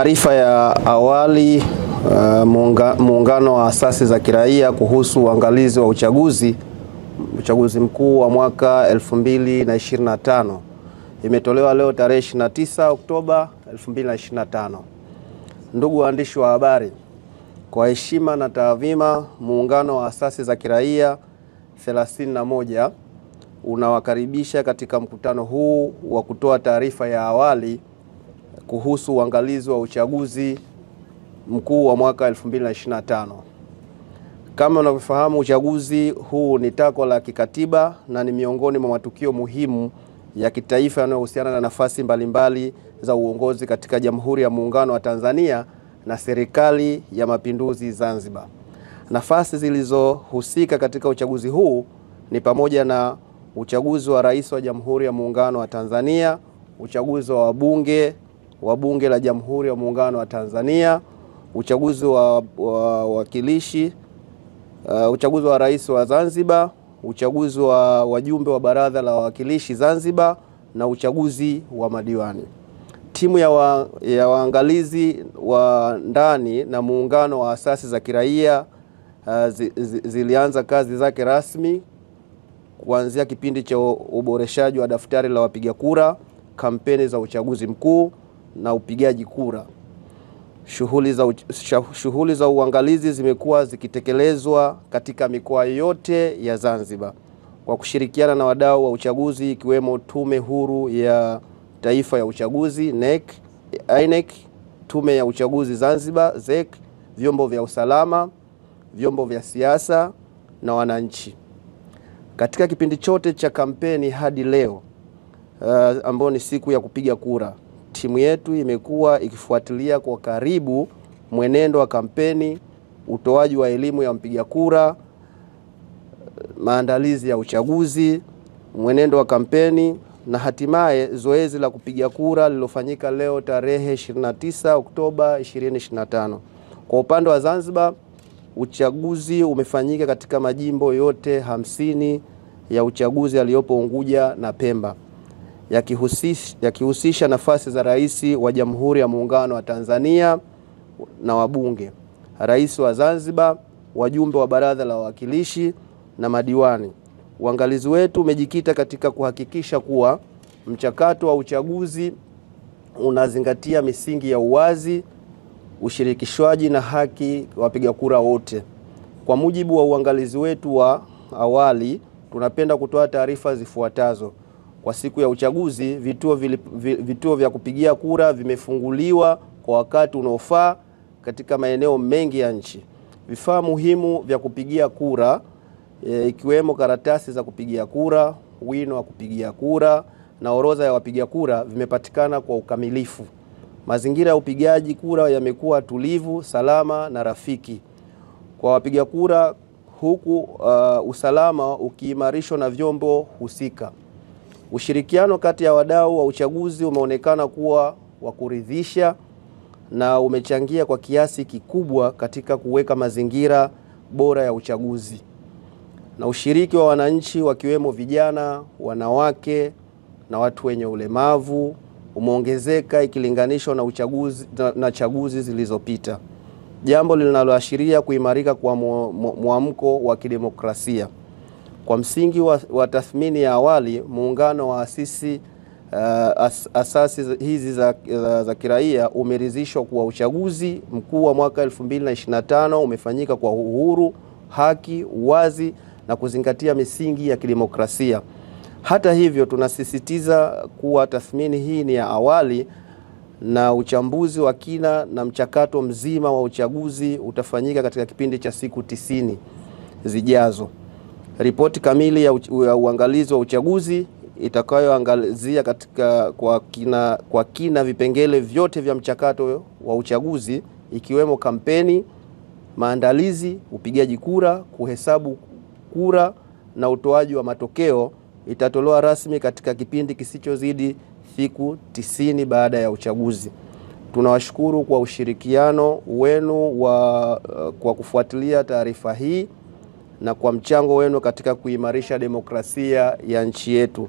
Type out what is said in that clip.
Taarifa ya awali muungano wa asasi za kiraia kuhusu uangalizi wa uchaguzi mkuu wa mwaka 2025 imetolewa leo tarehe 29 Oktoba 2025. Ndugu waandishi wa habari, kwa heshima na taadhima, muungano wa asasi za kiraia 31 unawakaribisha katika mkutano huu wa kutoa taarifa ya awali kuhusu uangalizi wa uchaguzi mkuu wa mwaka 2025. Kama unavyofahamu, uchaguzi huu ni takwa la kikatiba na ni miongoni mwa matukio muhimu ya kitaifa yanayohusiana na nafasi mbalimbali za uongozi katika Jamhuri ya Muungano wa Tanzania na Serikali ya Mapinduzi Zanzibar. Nafasi zilizohusika katika uchaguzi huu ni pamoja na uchaguzi wa Rais wa Jamhuri ya Muungano wa Tanzania, uchaguzi wa Bunge la Jamhuri ya Muungano wa Tanzania, uchaguzi wa wakilishi, uchaguzi wa Rais wa Zanzibar, uchaguzi wa wajumbe wa Baraza la Wawakilishi Zanzibar na uchaguzi wa madiwani. Timu ya waangalizi wa ndani na muungano wa asasi za kiraia zilianza kazi zake rasmi kuanzia kipindi cha uboreshaji wa daftari la wapiga kura, kampeni za uchaguzi mkuu na upigaji kura. Shughuli za uangalizi zimekuwa zikitekelezwa katika mikoa yote ya Zanzibar kwa kushirikiana na wadau wa uchaguzi ikiwemo Tume Huru ya Taifa ya Uchaguzi NEC, INEC, Tume ya Uchaguzi Zanzibar ZEC, vyombo vya usalama, vyombo vya siasa na wananchi. Katika kipindi chote cha kampeni hadi leo ambao ni siku ya kupiga kura, timu yetu imekuwa ikifuatilia kwa karibu mwenendo wa kampeni, utoaji wa elimu ya mpiga kura, maandalizi ya uchaguzi, mwenendo wa kampeni na hatimaye zoezi la kupiga kura lililofanyika leo tarehe 29 Oktoba 2025. Kwa upande wa Zanzibar, uchaguzi umefanyika katika majimbo yote 50 ya uchaguzi yaliyopo Unguja na Pemba, yakihusisha nafasi za Rais wa Jamhuri ya Muungano wa Tanzania na wabunge, Rais wa Zanzibar, wajumbe wa Baraza la Wawakilishi na madiwani. Uangalizi wetu umejikita katika kuhakikisha kuwa mchakato wa uchaguzi unazingatia misingi ya uwazi, ushirikishwaji na haki wapiga kura wote. Kwa mujibu wa uangalizi wetu wa awali, tunapenda kutoa taarifa zifuatazo. Kwa siku ya uchaguzi, vituo vya kupigia kura vimefunguliwa kwa wakati unaofaa katika maeneo mengi ya nchi. Vifaa muhimu vya kupigia kura ikiwemo karatasi za kupigia kura, wino wa kupigia kura na orodha ya wapiga kura vimepatikana kwa ukamilifu. Mazingira ya upigaji kura yamekuwa tulivu, salama na rafiki kwa wapiga kura, huku usalama ukiimarishwa na vyombo husika. Ushirikiano kati ya wadau wa uchaguzi umeonekana kuwa wa kuridhisha na umechangia kwa kiasi kikubwa katika kuweka mazingira bora ya uchaguzi. Na ushiriki wa wananchi wakiwemo vijana, wanawake na watu wenye ulemavu umeongezeka ikilinganishwa na chaguzi zilizopita, jambo linaloashiria kuimarika kwa mwamko wa kidemokrasia. Kwa msingi wa tathmini ya awali, muungano wa asasi hizi za kiraia umeridhishwa kuwa uchaguzi mkuu wa mwaka 2025 umefanyika kwa uhuru, haki, uwazi na kuzingatia misingi ya kidemokrasia. Hata hivyo, tunasisitiza kuwa tathmini hii ni ya awali na uchambuzi wa kina na mchakato mzima wa uchaguzi utafanyika katika kipindi cha siku 90 zijazo. Ripoti kamili ya uangalizi wa uchaguzi itakayoangazia kwa kina vipengele vyote vya mchakato wa uchaguzi ikiwemo kampeni, maandalizi, upigaji kura, kuhesabu kura na utoaji wa matokeo itatolewa rasmi katika kipindi kisichozidi siku 90 baada ya uchaguzi. Tunawashukuru kwa ushirikiano wenu kwa kufuatilia taarifa hii na kwa mchango wenu katika kuimarisha demokrasia ya nchi yetu.